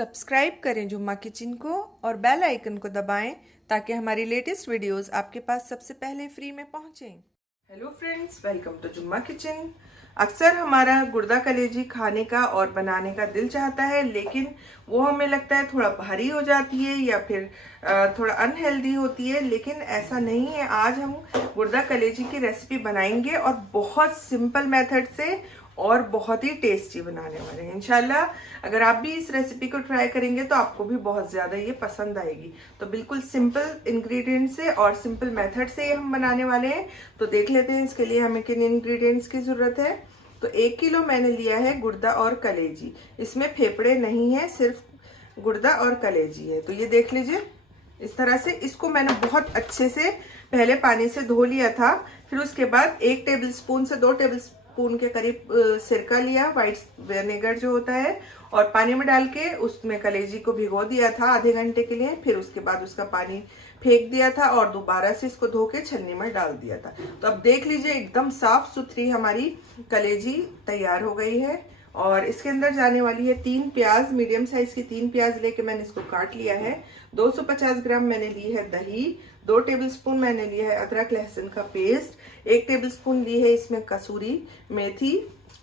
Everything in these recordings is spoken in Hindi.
सब्सक्राइब करें जुम्मा किचन को और बेल आइकन को दबाएं ताकि हमारी लेटेस्ट वीडियोस आपके पास सबसे पहले फ्री में पहुंचें। हेलो फ्रेंड्स, वेलकम टू जुम्मा किचन। अक्सर हमारा गुर्दा कलेजी खाने का और बनाने का दिल चाहता है, लेकिन वो हमें लगता है थोड़ा भारी हो जाती है या फिर थोड़ा अनहेल्दी होती है। लेकिन ऐसा नहीं है। आज हम गुर्दा कलेजी की रेसिपी बनाएंगे और बहुत सिंपल मेथड से और बहुत ही टेस्टी बनाने वाले हैं इंशाल्लाह। अगर आप भी इस रेसिपी को ट्राई करेंगे तो आपको भी बहुत ज़्यादा ये पसंद आएगी। तो बिल्कुल सिंपल इंग्रेडिएंट से और सिंपल मेथड से ये हम बनाने वाले हैं। तो देख लेते हैं इसके लिए हमें किन इंग्रेडिएंट्स की ज़रूरत है। तो 1 किलो मैंने लिया है गुर्दा और कलेजी। इसमें फेफड़े नहीं है, सिर्फ गुर्दा और कलेजी है। तो ये देख लीजिए, इस तरह से इसको मैंने बहुत अच्छे से पहले पानी से धो लिया था। फिर उसके बाद 1 टेबल स्पून से 2 टेबल स्पून के करीब सिरका लिया, वाइट विनेगर जो होता है, और पानी में डाल के उसमें कलेजी को भिगो दिया था आधे घंटे के लिए। फिर उसके बाद उसका पानी फेंक दिया था और दोबारा से इसको धो के छन्नी में डाल दिया था। तो अब देख लीजिए, एकदम साफ सुथरी हमारी कलेजी तैयार हो गई है। और इसके अंदर जाने वाली है 3 प्याज, मीडियम साइज की 3 प्याज लेके मैंने इसको काट लिया है। 250 ग्राम मैंने ली है दही, 2 टेबलस्पून मैंने लिया है अदरक लहसुन का पेस्ट, 1 टेबलस्पून ली है इसमें कसूरी मेथी।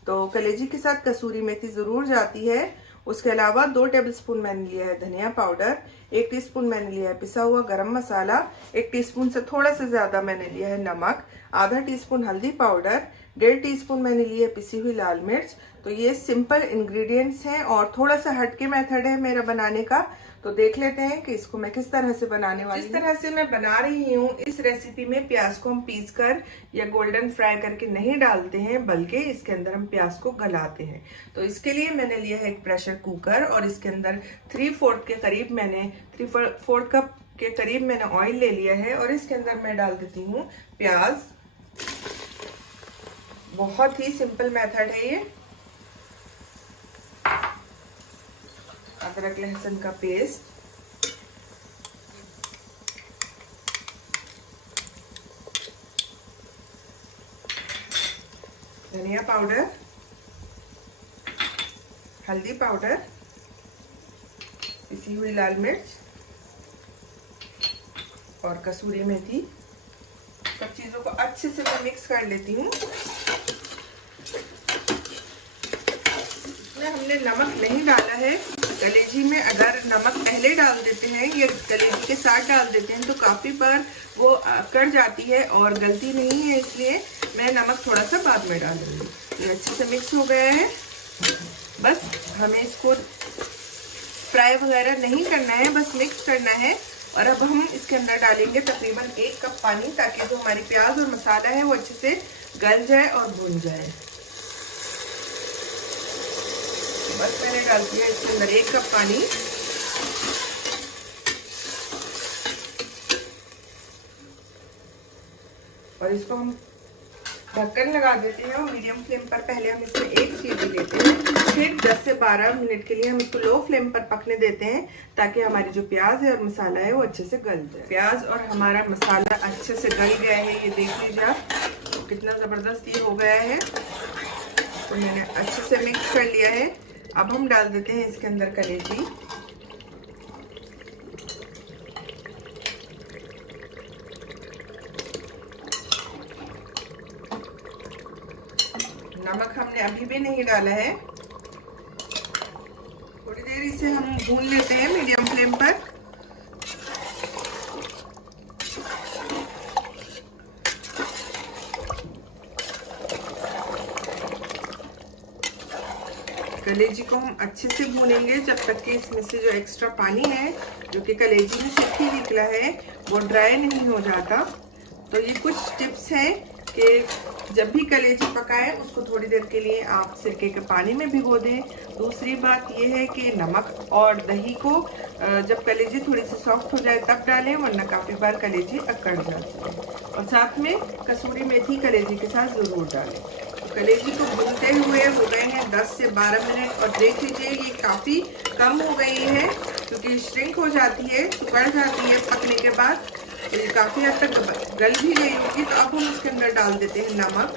तो कलेजी के साथ कसूरी मेथी जरूर जाती है। उसके अलावा 2 टेबलस्पून मैंने लिया है धनिया पाउडर, 1 टीस्पून मैंने लिया है पिसा हुआ गरम मसाला, 1 टीस्पून से थोड़ा सा ज्यादा मैंने लिया है नमक, आधा टीस्पून हल्दी पाउडर, 1.5 टीस्पून मैंने ली है पिसी हुई लाल मिर्च। तो ये सिंपल इंग्रेडिएंट्स हैं और थोड़ा सा हटके मेथड है मेरा बनाने का। तो देख लेते हैं कि इसको मैं किस तरह से बनाने वाली हूँ। जिस तरह से मैं बना रही हूँ इस रेसिपी में प्याज को हम पीस कर या गोल्डन फ्राई करके नहीं डालते हैं, बल्कि इसके अंदर हम प्याज को गलाते हैं। तो इसके लिए मैंने लिया है एक प्रेशर कुकर और इसके अंदर 3/4 के करीब मैंने 3/4 कप के करीब मैंने ऑयल ले लिया है। और इसके अंदर मैं डाल देती हूँ प्याज। बहुत ही सिंपल मेथड है ये। अदरक लहसुन का पेस्ट, धनिया पाउडर, हल्दी पाउडर, पिसी हुई लाल मिर्च और कसूरी मेथी। सब चीजों को अच्छे से मैं मिक्स कर लेती हूँ। इसमें हमने नमक नहीं डाला है। कलेजी में अगर नमक पहले डाल देते हैं या कलेजी के साथ डाल देते हैं तो काफी बार वो कट जाती है और गलती नहीं है, इसलिए मैं नमक थोड़ा सा बाद में डालूंगी। ये अच्छे से मिक्स हो गया है। बस हमें इसको फ्राई वगैरह नहीं करना है, बस मिक्स करना है। और अब हम इसके अंदर डालेंगे तकरीबन 1 कप पानी, ताकि जो हमारी प्याज और मसाला है वो अच्छे से गल जाए और भुन जाए। बस मैंने डाल दिया इसके अंदर 1 कप पानी। और इसको हम ढक्कन लगा देते हैं और मीडियम फ्लेम पर पहले हम इसमें 1 सीटी लेते हैं। फिर 10 से 12 मिनट के लिए हम इसको लो फ्लेम पर पकने देते हैं, ताकि हमारी जो प्याज है और मसाला है वो अच्छे से गल जाए। प्याज और हमारा मसाला अच्छे से गल गया है। ये देख लीजिए आप, कितना जबरदस्त ये हो गया है। तो मैंने अच्छे से मिक्स कर लिया है। अब हम डाल देते हैं इसके अंदर कलेजी। नमक हमने अभी भी नहीं डाला है। थोड़ी देर इसे हम भून लेते हैं मीडियम फ्लेम पर। कलेजी को हम अच्छे से भूनेंगे जब तक कि इसमें से जो एक्स्ट्रा पानी है जो कि कलेजी में से ही निकला है वो ड्राई नहीं हो जाता। तो ये कुछ टिप्स हैं कि जब भी कलेजी पकाएं उसको थोड़ी देर के लिए आप सिरके के पानी में भिगो दें। दूसरी बात ये है कि नमक और दही को जब कलेजी थोड़ी सी सॉफ्ट हो जाए तब डालें, वरना काफ़ी बार कलेजी अकड़ जाती है। और साथ में कसूरी मेथी कलेजी के साथ ज़रूर डालें। कलेजी को भूनते हुए हो गए हैं 10 से 12 मिनट। और देख लीजिए ये काफ़ी कम हो गई है, क्योंकि श्रिंक हो जाती है, सुकड़ जाती है पकने के बाद। तो ये काफ़ी हद तक गल भी गई होगी। तो अब हम इसके अंदर डाल देते हैं नमक।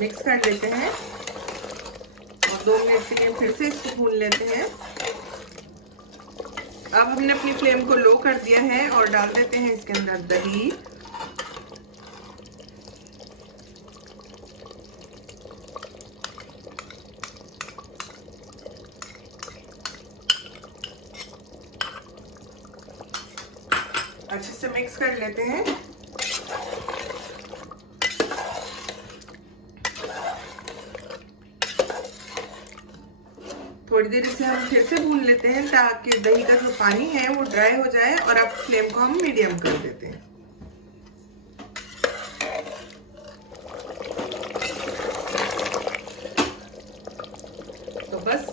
मिक्स कर लेते हैं और 2 मिनट के लिए फिर से इसको भून लेते हैं। अब हमने अपनी फ्लेम को लो कर दिया है और डाल देते हैं इसके अंदर दही। अच्छे से मिक्स कर लेते हैं। थोड़ी देर इसे हम फिर से भून लेते हैं ताकि दही का जो पानी है वो ड्राई हो जाए और अब फ्लेम को हम मीडियम कर देते हैं। तो बस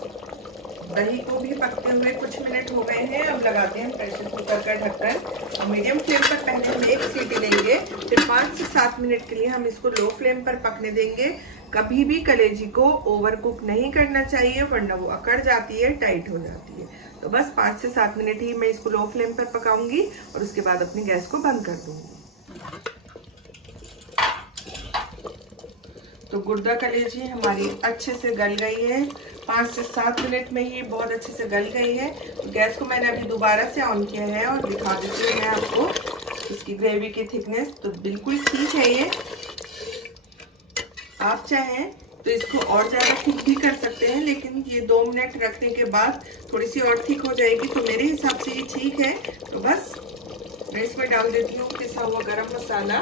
दही को भी पकते हुए कुछ मिनट हो गए हैं। अब लगाते हैं प्रेशर कुकर का ढक्कन। मीडियम फ्लेम पर पहले हम 1 सीटी लेंगे, फिर 5 से 7 मिनट के लिए हम इसको लो फ्लेम पर पकने देंगे। कभी भी कलेजी को ओवर कुक नहीं करना चाहिए वरना वो अकड़ जाती है, टाइट हो जाती है। तो बस 5 से 7 मिनट ही मैं इसको लो फ्लेम पर पकाऊंगी और उसके बाद अपनी गैस को बंद कर दूंगी। तो गुर्दा कलेजी हमारी अच्छे से गल गई है। 5 से 7 मिनट में ही बहुत अच्छे से गल गई है। तो गैस को मैंने अभी दोबारा से ऑन किया है और दिखा देती हूँ मैं आपको इसकी ग्रेवी की थिकनेस। तो बिल्कुल ठीक है ये। आप चाहें तो इसको और ज़्यादा थिक भी कर सकते हैं, लेकिन ये 2 मिनट रखने के बाद थोड़ी सी और थिक हो जाएगी। तो मेरे हिसाब से ये ठीक है। तो बस मैं इसमें डाल देती हूँ पिसा हुआ गरम मसाला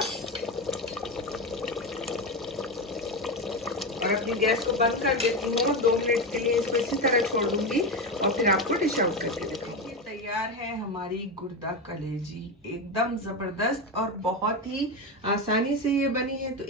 और अपनी गैस को बंद कर देती हूँ। 2 मिनट के लिए इसको इसी तरह छोड़ दूंगी और फिर आपको डिश आउट करके दिखाऊंगी। तैयार है हमारी गुर्दा कलेजी, एकदम जबरदस्त और बहुत ही आसानी से ये बनी है। तो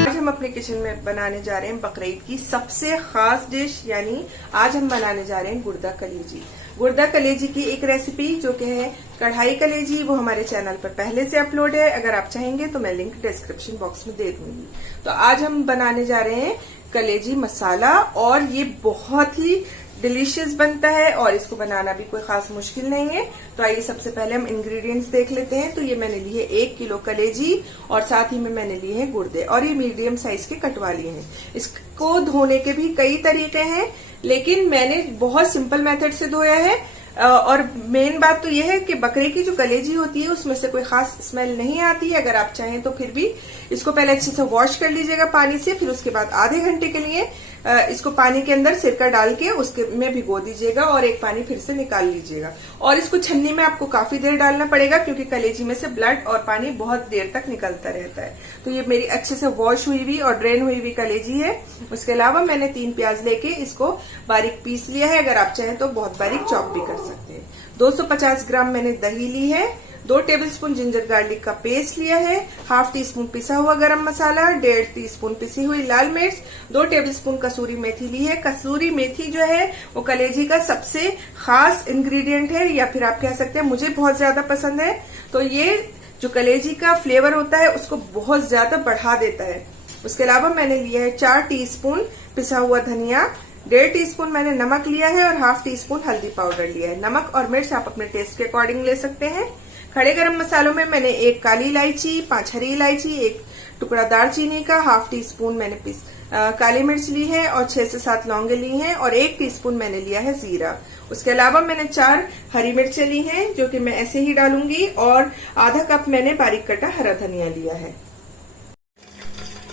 आज हम अपने किचन में बनाने जा रहे हैं बकरीद की सबसे खास डिश, यानी आज हम बनाने जा रहे हैं गुर्दा कलेजी। गुर्दा कलेजी की एक रेसिपी जो कि है कढ़ाई कलेजी, वो हमारे चैनल पर पहले से अपलोड है। अगर आप चाहेंगे तो मैं लिंक डिस्क्रिप्शन बॉक्स में दे दूंगी। तो आज हम बनाने जा रहे हैं कलेजी मसाला और ये बहुत ही डिलीशियस बनता है और इसको बनाना भी कोई खास मुश्किल नहीं है। तो आइए सबसे पहले हम इंग्रेडिएंट्स देख लेते हैं। तो ये मैंने ली है 1 किलो कलेजी और साथ ही में मैंने लिए हैं गुर्दे और ये मीडियम साइज के कटवा लिए हैं। इसको धोने के भी कई तरीके हैं, लेकिन मैंने बहुत सिंपल मेथड से धोया है। और मेन बात तो यह है कि बकरे की जो कलेजी होती है उसमें से कोई खास स्मेल नहीं आती है। अगर आप चाहें तो फिर भी इसको पहले अच्छे से वॉश कर लीजिएगा पानी से, फिर उसके बाद आधे घंटे के लिए इसको पानी के अंदर सिरका डाल के उसके में भिगो दीजिएगा और एक पानी फिर से निकाल लीजिएगा। और इसको छन्नी में आपको काफी देर डालना पड़ेगा क्योंकि कलेजी में से ब्लड और पानी बहुत देर तक निकलता रहता है। तो ये मेरी अच्छे से वॉश हुई हुई और ड्रेन हुई हुई कलेजी है। उसके अलावा मैंने 3 प्याज लेके इसको बारीक पीस लिया है। अगर आप चाहें तो बहुत बारीक चॉप भी कर सकते हैं। 250 ग्राम मैंने दही ली है। 2 टेबलस्पून जिंजर गार्लिक का पेस्ट लिया है। हाफ टी स्पून पिसा हुआ गरम मसाला, 1.5 टीस्पून पिसी हुई लाल मिर्च, 2 टेबलस्पून कसूरी मेथी ली है। कसूरी मेथी जो है वो कलेजी का सबसे खास इंग्रेडिएंट है, या फिर आप कह सकते हैं मुझे बहुत ज्यादा पसंद है। तो ये जो कलेजी का फ्लेवर होता है उसको बहुत ज्यादा बढ़ा देता है। उसके अलावा मैंने लिया है 4 टीस्पून पिसा हुआ धनिया, 1.5 टीस्पून मैंने नमक लिया है और हाफ टी स्पून हल्दी पाउडर लिया है। नमक और मिर्च आप अपने टेस्ट के अकॉर्डिंग ले सकते हैं। खड़े गरम मसालों में मैंने 1 काली इलायची, 5 हरी इलायची, 1 टुकड़ा दालचीनी का, हाफ टी स्पून मैंने काली मिर्च ली है और 6 से 7 लौंगे ली हैं और 1 टीस्पून मैंने लिया है जीरा। उसके अलावा मैंने 4 हरी मिर्चें ली हैं जो कि मैं ऐसे ही डालूंगी और आधा कप मैंने बारीक कटा हरा धनिया लिया है।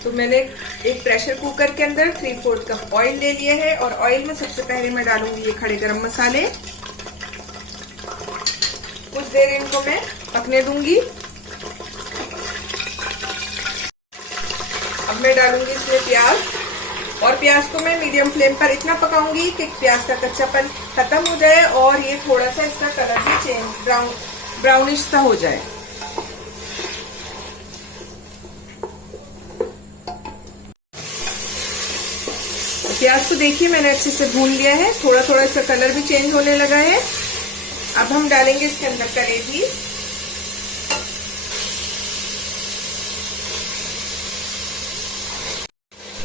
तो मैंने एक प्रेशर कुकर के अंदर 3/4 कप ऑयल ले लिया है और ऑयल में सबसे पहले मैं डालूंगी ये खड़े गरम मसाले। कुछ देर इनको मैं पकने दूंगी। अब मैं डालूंगी इसमें प्याज और प्याज को मैं मीडियम फ्लेम पर इतना पकाऊंगी कि प्याज का कच्चापन खत्म हो जाए और ये थोड़ा सा इसका कलर भी चेंज ब्राउनिश सा हो जाए। प्याज को देखिए मैंने अच्छे से भून लिया है, थोड़ा थोड़ा इसका कलर भी चेंज होने लगा है। अब हम डालेंगे इसके अंदर कलेजी।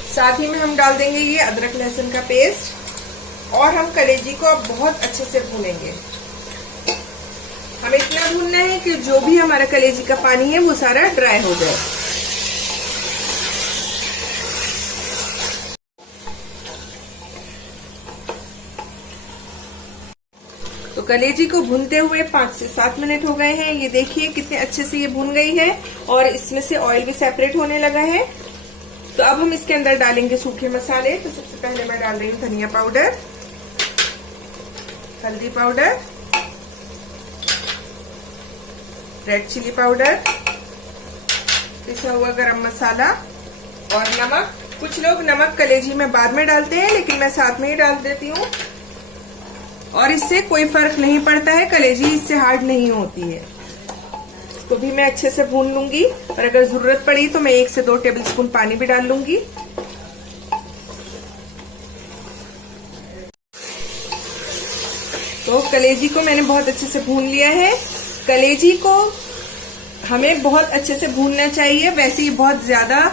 साथ ही में हम डाल देंगे ये अदरक लहसुन का पेस्ट और हम कलेजी को अब बहुत अच्छे से भूनेंगे। हमें इतना भूनना है कि जो भी हमारा कलेजी का पानी है वो सारा ड्राई हो जाए। तो कलेजी को भूनते हुए 5 से 7 मिनट हो गए हैं। ये देखिए कितने अच्छे से ये भून गई है और इसमें से ऑयल भी सेपरेट होने लगा है। तो अब हम इसके अंदर डालेंगे सूखे मसाले। तो सबसे पहले मैं डाल रही हूँ धनिया पाउडर, हल्दी पाउडर, रेड चिली पाउडर, पिसा हुआ गरम मसाला और नमक। कुछ लोग नमक कलेजी में बाद में डालते हैं, लेकिन मैं साथ में ही डाल देती हूँ और इससे कोई फर्क नहीं पड़ता है, कलेजी इससे हार्ड नहीं होती है। इसको भी मैं अच्छे से भून लूंगी और अगर जरूरत पड़ी तो मैं 1 से 2 टेबलस्पून पानी भी डाल लूंगी। तो कलेजी को मैंने बहुत अच्छे से भून लिया है। कलेजी को हमें बहुत अच्छे से भूनना चाहिए, वैसे ही बहुत ज्यादा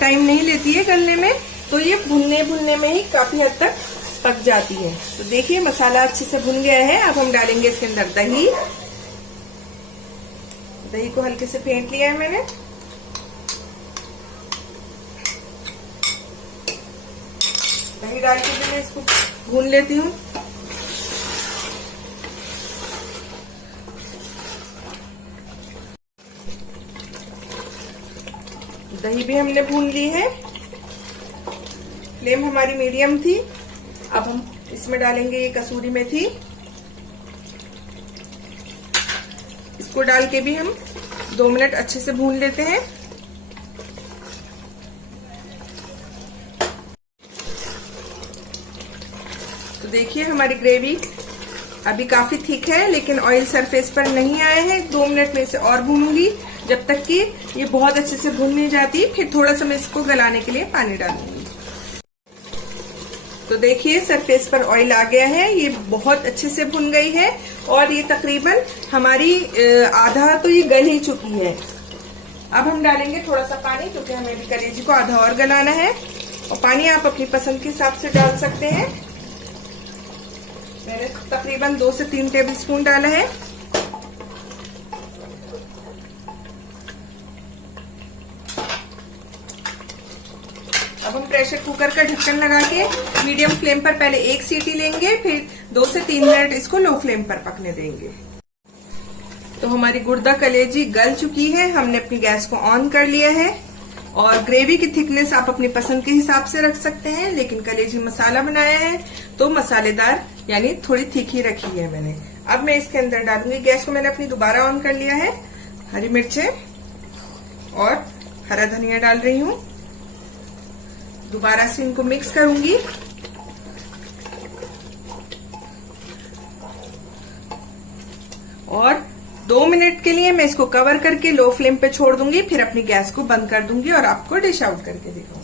टाइम नहीं लेती है गलने में, तो ये भुनने में ही काफी हद तक पक जाती है। तो देखिए मसाला अच्छे से भुन गया है। अब हम डालेंगे इसके अंदर दही। दही को हल्के से फेंट लिया है मैंने। दही डाल के भी मैं इसको भून लेती हूँ। दही भी हमने भून ली है। फ्लेम हमारी मीडियम थी। अब हम इसमें डालेंगे ये कसूरी मेथी। इसको डाल के भी हम 2 मिनट अच्छे से भून लेते हैं। तो देखिए हमारी ग्रेवी अभी काफी थिक है, लेकिन ऑयल सरफेस पर नहीं आया है। 2 मिनट में इसे और भूनूंगी जब तक कि ये बहुत अच्छे से भून नहीं जाती। फिर थोड़ा सा मैं इसको गलाने के लिए पानी डालूंगी। तो देखिए सरफेस पर ऑयल आ गया है, ये बहुत अच्छे से भुन गई है और ये तकरीबन हमारी आधा तो ये गल ही चुकी है। अब हम डालेंगे थोड़ा सा पानी, क्योंकि हमें भी कलेजी को आधा और गलाना है। और पानी आप अपनी पसंद के हिसाब से डाल सकते हैं। मैंने तकरीबन 2 से 3 टेबलस्पून डाला है। अब हम प्रेशर कुकर का ढक्कन लगा के मीडियम फ्लेम पर पहले 1 सीटी लेंगे, फिर 2 से 3 मिनट इसको लो फ्लेम पर पकने देंगे। तो हमारी गुर्दा कलेजी गल चुकी है। हमने अपनी गैस को ऑन कर लिया है और ग्रेवी की थिकनेस आप अपनी पसंद के हिसाब से रख सकते हैं, लेकिन कलेजी मसाला बनाया है तो मसालेदार यानी थोड़ी थिक ही रखी है मैंने। अब मैं इसके अंदर डालूंगी, गैस को मैंने अपनी दोबारा ऑन कर लिया है, हरी मिर्चें और हरा धनिया डाल रही हूँ। दोबारा से इनको मिक्स करूंगी। और 2 मिनट के लिए मैं इसको कवर करके लो फ्लेम पे छोड़ दूंगी, फिर अपनी गैस को बंद कर दूंगी और आपको डिश आउट करके दिखाऊंगी।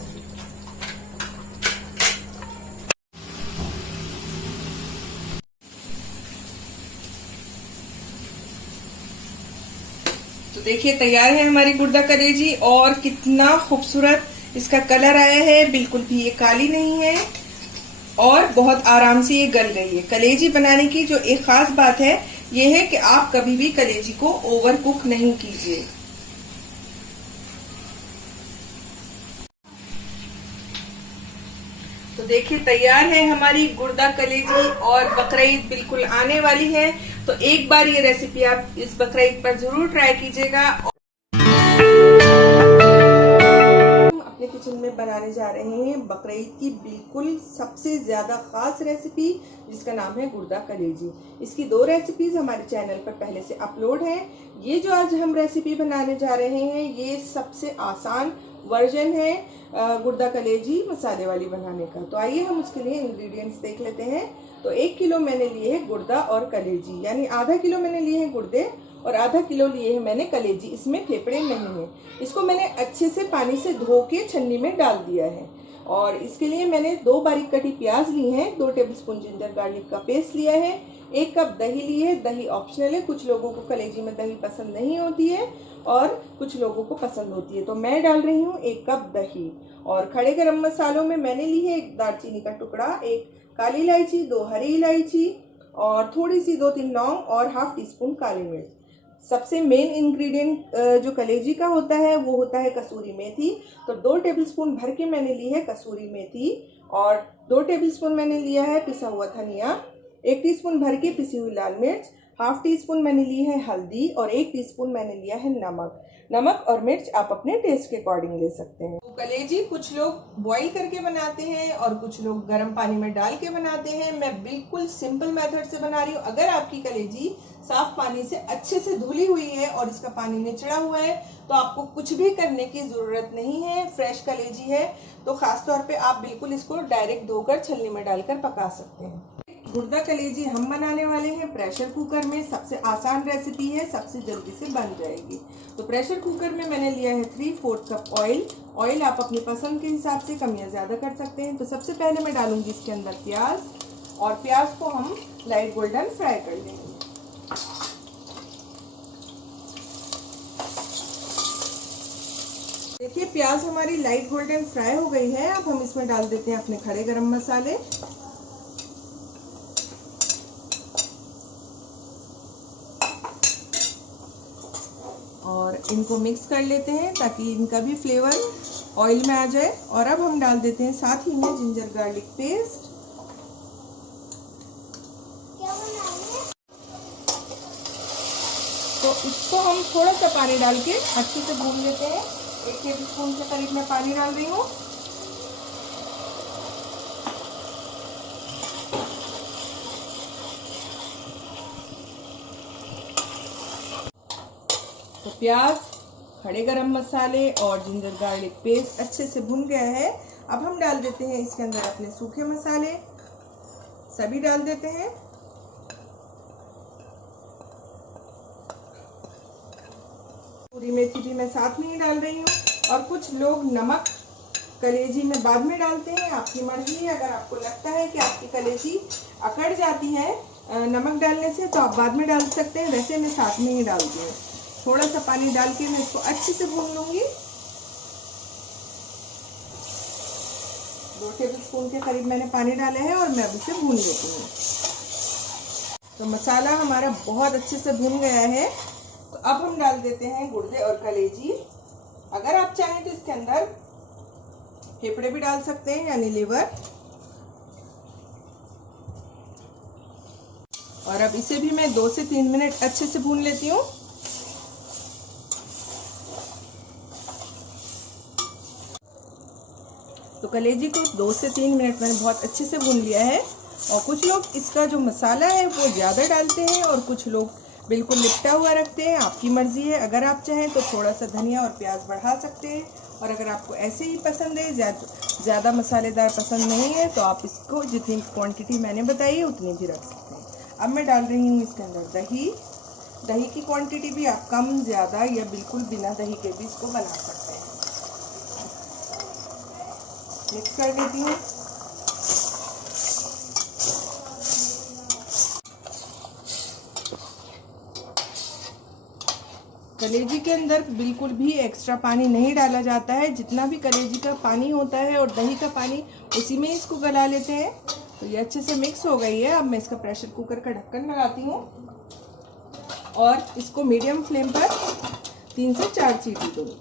तो देखिए तैयार है हमारी गुर्दा कलेजी और कितना खूबसूरत इसका कलर आया है। बिल्कुल भी ये काली नहीं है और बहुत आराम से ये गल गई है। कलेजी बनाने की जो एक खास बात है ये है कि आप कभी भी कलेजी को ओवर कुक नहीं कीजिए। तो देखिए तैयार है हमारी गुर्दा कलेजी और बकरीद बिल्कुल आने वाली है। तो एक बार ये रेसिपी आप इस बकरीद पर जरूर ट्राई कीजिएगा। किचन में बनाने जा रहे हैं बकरीद की बिल्कुल सबसे ज्यादा खास रेसिपी, जिसका नाम है गुर्दा कलेजी। इसकी 2 रेसिपीज हमारे चैनल पर पहले से अपलोड हैं। ये जो आज हम रेसिपी बनाने जा रहे हैं ये सबसे आसान वर्जन है गुर्दा कलेजी मसाले वाली बनाने का। तो आइए हम उसके लिए इंग्रेडिएंट्स देख लेते हैं। तो 1 किलो मैंने लिए है गुर्दा और कलेजी, यानी आधा किलो मैंने लिए हैं गुर्दे और आधा किलो लिए हैं मैंने कलेजी। इसमें फेफड़े नहीं है। इसको मैंने अच्छे से पानी से धो के छन्नी में डाल दिया है। और इसके लिए मैंने 2 बारीक कटी प्याज ली हैं, 2 टेबलस्पून जिंजर गार्लिक का पेस्ट लिया है, 1 कप दही ली है। दही ऑप्शनल है, कुछ लोगों को कलेजी में दही पसंद नहीं होती है और कुछ लोगों को पसंद होती है, तो मैं डाल रही हूँ 1 कप दही। और खड़े गरम मसालों में मैंने ली है 1 दालचीनी का टुकड़ा, 1 काली इलायची, 2 हरी इलायची और थोड़ी सी 2-3 लौंग और ½ टीस्पून काली मिर्च। सबसे मेन इंग्रेडिएंट जो कलेजी का होता है वो होता है कसूरी मेथी। तो 2 टेबलस्पून भर के मैंने ली है कसूरी मेथी और 2 टेबलस्पून मैंने लिया है पिसा हुआ धनिया 1 टीस्पून भर के पिसी हुई लाल मिर्च, हाफ टी स्पून मैंने ली है हल्दी और 1 टीस्पून मैंने लिया है नमक। नमक और मिर्च आप अपने टेस्ट के अकॉर्डिंग ले सकते हैं। तो कलेजी कुछ लोग बॉईल करके बनाते हैं और कुछ लोग गर्म पानी में डाल के बनाते हैं। मैं बिल्कुल सिंपल मेथड से बना रही हूँ। अगर आपकी कलेजी साफ पानी से अच्छे से धुली हुई है और इसका पानी निचड़ा हुआ है तो आपको कुछ भी करने की जरूरत नहीं है। फ्रेश कलेजी है तो खास तौर पे आप बिल्कुल इसको डायरेक्ट धोकर छलनी में डालकर पका सकते हैं। गुर्दा कलेजी हम बनाने वाले हैं प्रेशर कुकर में। सबसे आसान रेसिपी है, सबसे जल्दी से बन जाएगी। तो प्रेशर कुकर में मैंने लिया है 3/4 कप ऑयल। ऑयल आप अपनी पसंद के हिसाब से कम या ज़्यादा कर सकते हैं। तो सबसे पहले मैं डालूंगी इसके अंदर प्याज और प्याज को हम लाइट गोल्डन फ्राई कर लेंगे। देखिए प्याज हमारी लाइट गोल्डन फ्राई हो गई है। अब हम इसमें डाल देते हैं अपने खड़े गरम मसाले और इनको मिक्स कर लेते हैं ताकि इनका भी फ्लेवर ऑयल में आ जाए। और अब हम डाल देते हैं साथ ही में जिंजर गार्लिक पेस्ट। तो इसको हम थोड़ा सा पानी डाल के अच्छे से भून लेते हैं। 1 टेबलस्पून के करीब मैं पानी डाल रही हूँ। तो प्याज, खड़े गरम मसाले और जिंजर गार्लिक पेस्ट अच्छे से भुन गया है। अब हम डाल देते हैं इसके अंदर अपने सूखे मसाले, सभी डाल देते हैं। पूरी मेथी भी मैं साथ में ही डाल रही हूँ। और कुछ लोग नमक कलेजी में बाद में डालते हैं, आपकी मर्जी है। अगर आपको लगता है कि आपकी कलेजी अकड़ जाती है नमक डालने से तो आप बाद में डाल सकते हैं। वैसे मैं साथ में ही डालती हूँ। थोड़ा सा पानी डाल के मैं इसको अच्छे से भून लूंगी। 2 टेबलस्पून के करीब मैंने पानी डाला है और मैं अब इसे भून लेती हूँ। तो मसाला हमारा बहुत अच्छे से भून गया है। तो अब हम डाल देते हैं गुर्दे और कलेजी। अगर आप चाहें तो इसके अंदर फेफड़े भी डाल सकते हैं यानी लिवर। और अब इसे भी मैं 2 से 3 मिनट अच्छे से भून लेती हूँ। तो कलेजी को 2 से 3 मिनट मैंने बहुत अच्छे से भून लिया है। और कुछ लोग इसका जो मसाला है वो ज़्यादा डालते हैं और कुछ लोग बिल्कुल लिपटा हुआ रखते हैं। आपकी मर्जी है। अगर आप चाहें तो थोड़ा सा धनिया और प्याज बढ़ा सकते हैं। और अगर आपको ऐसे ही पसंद है, ज़्यादा मसालेदार पसंद नहीं है, तो आप इसको जितनी क्वांटिटी मैंने बताई है उतनी भी रख सकते हैं। अब मैं डाल रही हूँ इसके अंदर दही। दही की क्वांटिटी भी आप कम, ज़्यादा या बिल्कुल बिना दही के भी इसको बना सकते हैं। मिक्स कर लेती हूँ। कलेजी के अंदर बिल्कुल भी एक्स्ट्रा पानी नहीं डाला जाता है। जितना भी कलेजी का पानी होता है और दही का पानी उसी में इसको गला लेते हैं। तो ये अच्छे से मिक्स हो गई है। अब मैं इसका प्रेशर कुकर का ढक्कन लगाती हूँ और इसको मीडियम फ्लेम पर 3 से 4 सीटी दूँगी।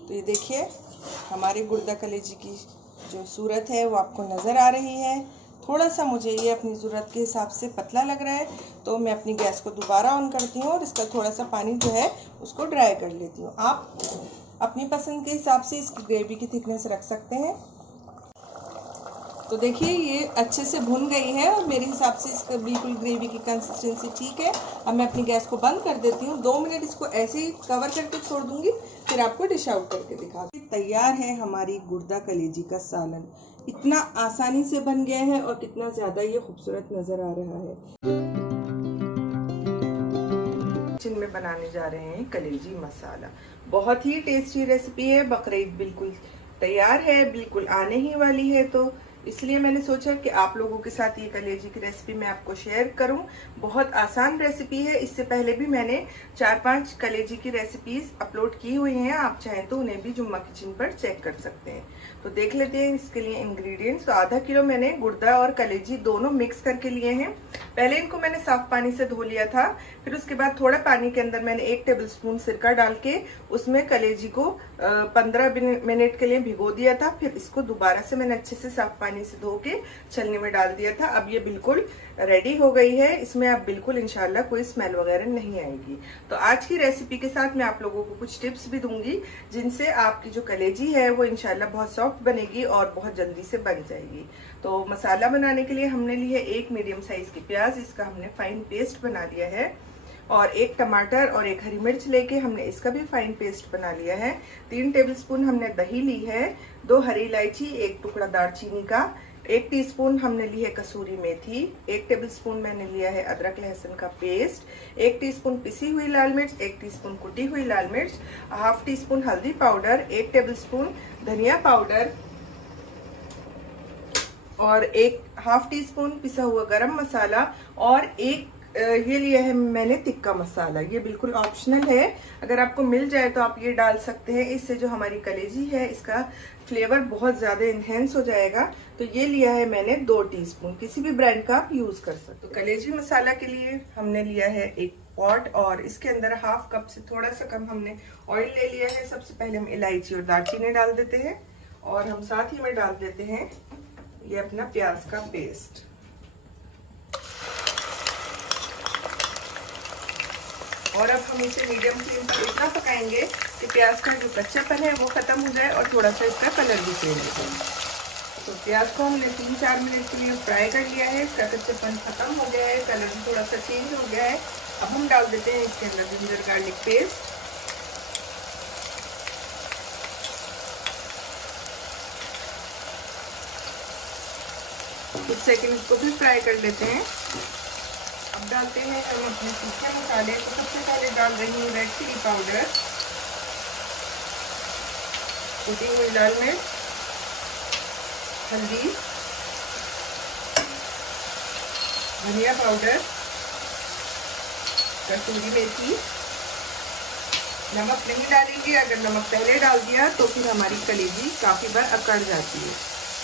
तो ये देखिए हमारे गुर्दा कलेजी की जो सूरत है वो आपको नज़र आ रही है। थोड़ा सा मुझे ये अपनी ज़रूरत के हिसाब से पतला लग रहा है तो मैं अपनी गैस को दोबारा ऑन करती हूँ और इसका थोड़ा सा पानी जो है उसको ड्राई कर लेती हूँ। आप अपनी पसंद के हिसाब से इसकी ग्रेवी की थिकनेस रख सकते हैं। तो देखिए ये अच्छे से भुन गई है और मेरे हिसाब से इसका बिल्कुल ग्रेवी की कंसिस्टेंसी ठीक है। अब मैं अपनी गैस को बंद कर देती हूँ। 2 मिनट इसको ऐसे ही कवर करके छोड़ दूंगी, फिर आपको डिश आउट करके दिखा दूँगी। तैयार है हमारी गुर्दा कलेजी का सालन। इतना आसानी से बन गया है और कितना ज़्यादा ये खूबसूरत नज़र आ रहा है। किचन में बनाने जा रहे हैं कलेजी मसाला। बहुत ही टेस्टी रेसिपी है। बकरीद बिल्कुल तैयार है, बिल्कुल आने ही वाली है। तो इसलिए मैंने सोचा कि आप लोगों के साथ ये कलेजी की रेसिपी मैं आपको शेयर करूं। बहुत आसान रेसिपी है। इससे पहले भी मैंने 4-5 कलेजी की रेसिपीज अपलोड की हुई हैं, आप चाहें तो उन्हें भी जुम्मा किचन पर चेक कर सकते हैं। तो देख लेते हैं इसके लिए इंग्रेडिएंट्स। तो आधा किलो मैंने गुर्दा और कलेजी दोनों मिक्स करके लिए हैं। पहले इनको मैंने साफ पानी से धो लिया था, फिर उसके बाद थोड़ा पानी के अंदर मैंने 1 टेबलस्पून सिरका डाल के उसमें कलेजी को 15 मिनट के लिए भिगो दिया था। फिर इसको दोबारा से मैंने अच्छे से साफ पानी से धो के छलनी में डाल दिया था। अब ये बिल्कुल रेडी हो गई है। इसमें अब बिल्कुल इंशाल्लाह कोई स्मेल वगैरह नहीं आएगी। तो आज की रेसिपी के साथ मैं आप लोगों को कुछ टिप्स भी दूंगी, जिनसे आपकी जो कलेजी है वो इंशाल्लाह बहुत सॉफ्ट बनेगी और बहुत जल्दी से बन जाएगी। तो मसाला बनाने के लिए हमने ली है 1 मीडियम साइज की प्याज, इसका हमने फाइन पेस्ट बना लिया है। और 1 टमाटर और 1 हरी मिर्च लेके हमने इसका भी फाइन पेस्ट बना लिया है। 3 टेबलस्पून हमने दही ली है, 2 हरी इलायची, 1 टुकड़ा दालचीनी का, 1 टीस्पून हमने ली है कसूरी मेथी, 1 टेबलस्पून मैंने लिया है अदरक लहसुन का पेस्ट, 1 टीस्पून पिसी हुई लाल मिर्च, 1 टीस्पून कुटी हुई लाल मिर्च, हाफ टीस्पून हल्दी पाउडर, 1 टेबलस्पून धनिया पाउडर और हाफ टी स्पून पिसा हुआ गरम मसाला और ये लिया है मैंने तिक्का मसाला। ये बिल्कुल ऑप्शनल है, अगर आपको मिल जाए तो आप ये डाल सकते हैं। इससे जो हमारी कलेजी है इसका फ्लेवर बहुत ज्यादा इनहेंस हो जाएगा। तो ये लिया है मैंने 2 टीस्पून, किसी भी ब्रांड का आप यूज कर सकते हो। तो कलेजी मसाला के लिए हमने लिया है 1 पॉट और इसके अंदर हाफ कप से थोड़ा सा कम हमने ऑयल ले लिया है। सबसे पहले हम इलायची और दालचीनी डाल देते हैं और हम साथ ही में डाल देते हैं ये अपना प्याज का पेस्ट। और अब हम इसे मीडियम फ्लेम पर इतना पकाएंगे कि प्याज का जो कच्चापन है वो खत्म हो जाए और थोड़ा सा इसका कलर भी चेंज हो जाए। तो प्याज को हमने 3-4 मिनट के लिए फ्राई कर लिया है, इसका कच्चापन खत्म हो गया है, कलर भी थोड़ा सा चेंज हो गया है। अब हम डाल देते हैं इसके अंदर जिंजर गार्लिक पेस्ट। कुछ सेकंड इसको भी फ्राई कर लेते हैं। अब डालते हैं हम अपने सूखे मसाले। तो सबसे पहले डाल रही हूँ रेड चिली पाउडर, कुटी हुई लाल मिर्च, हल्दी, धनिया पाउडर, कसूरी मेथी। नमक नहीं डालेंगे, अगर नमक पहले डाल दिया तो फिर हमारी कलेजी काफी बार अकड़ जाती है।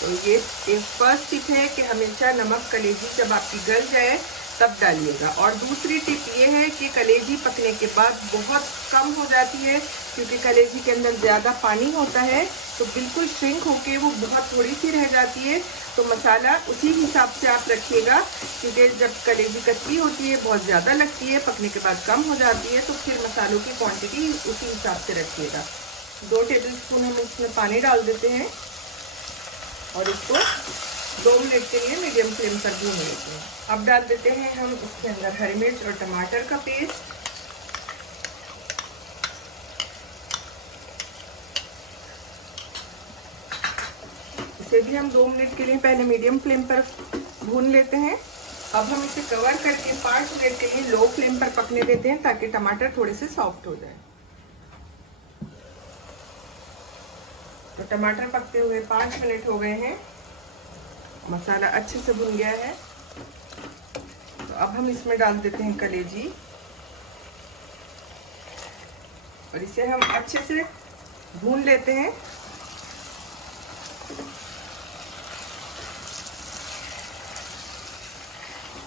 तो ये एक फर्स्ट टिप है कि हमेशा नमक कलेजी जब आपकी गल जाए तब डालिएगा। और दूसरी टिप ये है कि कलेजी पकने के बाद बहुत कम हो जाती है, क्योंकि कलेजी के अंदर ज़्यादा पानी होता है, तो बिल्कुल श्रिंक होके वो बहुत थोड़ी सी रह जाती है। तो मसाला उसी हिसाब से आप रखिएगा, क्योंकि जब कलेजी कच्ची होती है बहुत ज़्यादा लगती है, पकने के बाद कम हो जाती है, तो फिर मसालों की क्वांटिटी उसी हिसाब से रखिएगा। 2 टेबलस्पून हम इसमें पानी डाल देते हैं और इसको 2 मिनट के लिए मीडियम फ्लेम पर भून लेते हैं। अब डाल देते हैं हम इसके अंदर हरी मिर्च और टमाटर का पेस्ट। इसे भी हम 2 मिनट के लिए पहले मीडियम फ्लेम पर भून लेते हैं। अब हम इसे कवर करके 5 मिनट के लिए लो फ्लेम पर पकने देते हैं, ताकि टमाटर थोड़े से सॉफ्ट हो जाए। तो टमाटर पकते हुए 5 मिनट हो गए हैं, मसाला अच्छे से भुन गया है। तो अब हम इसमें डाल देते हैं कलेजी और इसे हम अच्छे से भून लेते हैं।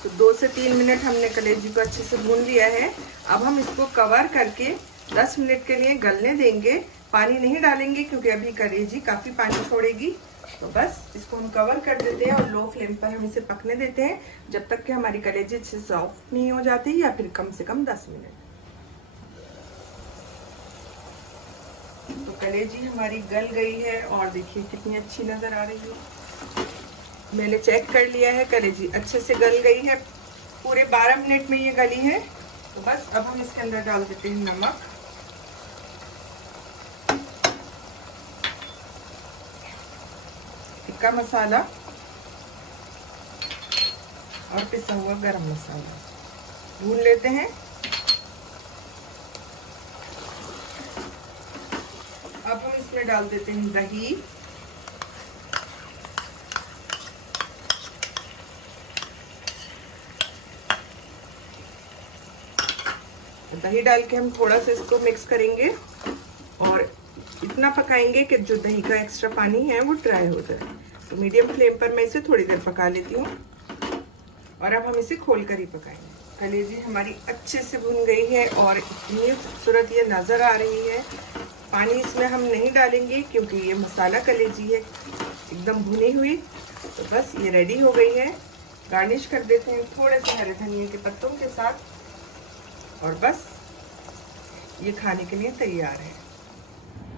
तो 2 से 3 मिनट हमने कलेजी को अच्छे से भून लिया है। अब हम इसको कवर करके 10 मिनट के लिए गलने देंगे। पानी नहीं डालेंगे क्योंकि अभी कलेजी काफी पानी छोड़ेगी। तो बस इसको हम कवर कर देते हैं और लो फ्लेम पर हम इसे पकने देते हैं, जब तक कि हमारी कलेजी अच्छे से सॉफ्ट नहीं हो जाती, या फिर कम से कम 10 मिनट। तो कलेजी हमारी गल गई है और देखिए कितनी अच्छी नजर आ रही है। मैंने चेक कर लिया है, कलेजी अच्छे से गल गई है, पूरे 12 मिनट में ये गली है। तो बस अब हम इसके अंदर डाल देते हैं नमक, टिक्का मसाला और पिसा हुआ गरम मसाला। भून लेते हैं। अब हम इसमें डाल देते हैं दही, दही डाल के हम थोड़ा सा इसको मिक्स करेंगे और इतना पकाएंगे कि जो दही का एक्स्ट्रा पानी है वो ड्राई हो जाए। तो मीडियम फ्लेम पर मैं इसे थोड़ी देर पका लेती हूँ और अब हम इसे खोल कर ही पकाएंगे। कलेजी हमारी अच्छे से भुन गई है और इतनी खूबसूरत ये नज़र आ रही है। पानी इसमें हम नहीं डालेंगे क्योंकि ये मसाला कलेजी है एकदम भुनी हुई। तो बस ये रेडी हो गई है। गार्निश कर देते हैं थोड़े से हरे धनिया के पत्तों के साथ और बस ये खाने के लिए तैयार है।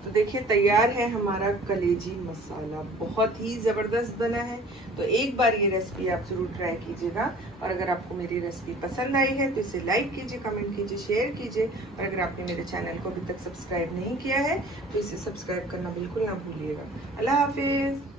तो देखिए तैयार है हमारा कलेजी मसाला, बहुत ही ज़बरदस्त बना है। तो एक बार ये रेसिपी आप ज़रूर ट्राई कीजिएगा और अगर आपको मेरी रेसिपी पसंद आई है तो इसे लाइक कीजिए, कमेंट कीजिए, शेयर कीजिए और अगर आपने मेरे चैनल को अभी तक सब्सक्राइब नहीं किया है तो इसे सब्सक्राइब करना बिल्कुल ना भूलिएगा। अल्लाह हाफिज़।